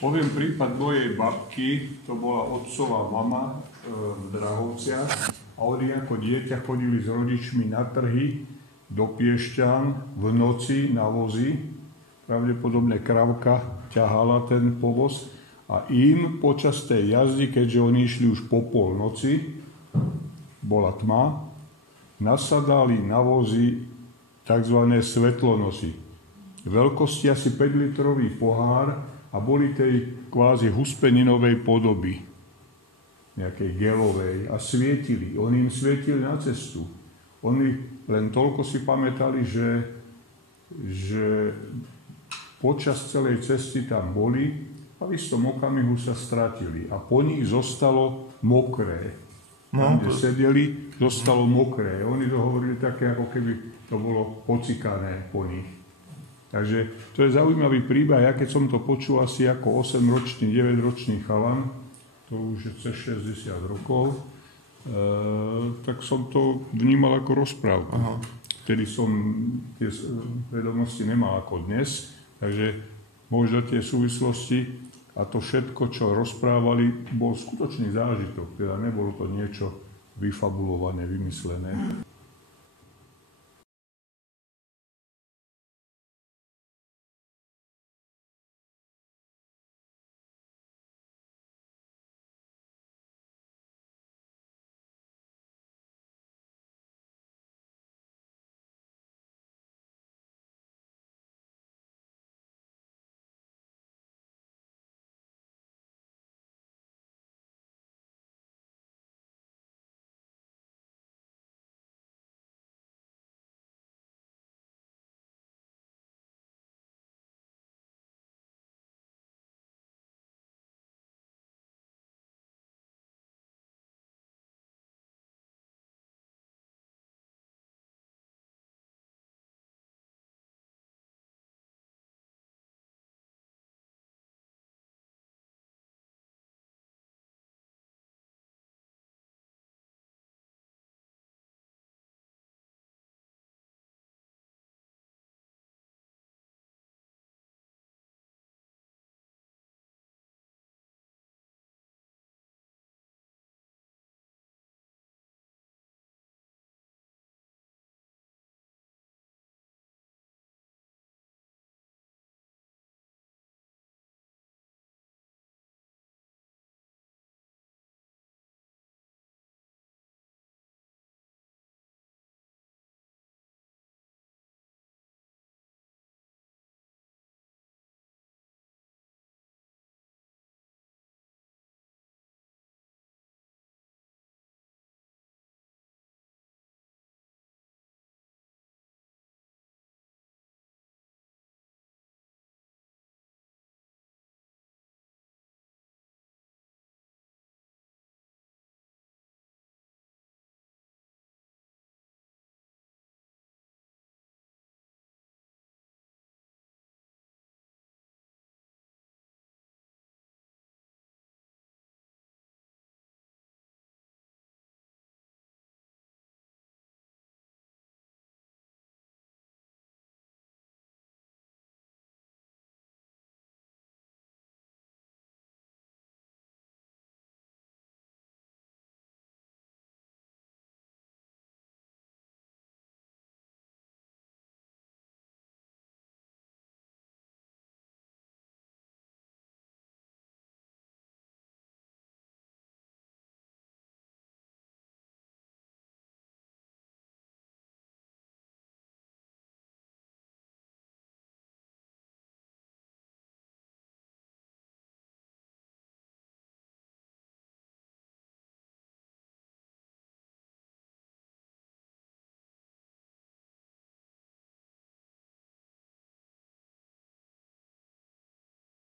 Poviem prípad mojej babky, to bola otcová mama v Drahovciach a oni ako dieťa chodili s rodičmi na trhy do Piešťan v noci na vozy. Pravdepodobne kravka ťahala ten povoz a im počas tej jazdy, keďže oni išli už po polnoci, bola tma, nasadali na vozy tzv. Svetlonosy. Veľkosti asi 5-litrový pohár a boli tej kvázi huspeninovej podoby, nejakej gelovej a svietili. Oni im svietili na cestu. Oni len toľko si pamätali, že počas celej cesty tam boli a v istom okamihu sa stratili. A po nich zostalo mokré. Tam, kde sedeli, zostalo mokré. Oni to hovorili také, ako keby to bolo pocikané po nich. Takže to je zaujímavý príbeh. Ja keď som to počul asi ako 8-ročný, 9-ročný chalan, to už je cez 60 rokov, tak som to vnímal ako rozprávku. Vtedy som tie vedomosti nemal ako dnes, takže možno tie súvislosti a to všetko, čo rozprávali, bol skutočný zážitok. Teda nebolo to niečo vyfabulované, vymyslené.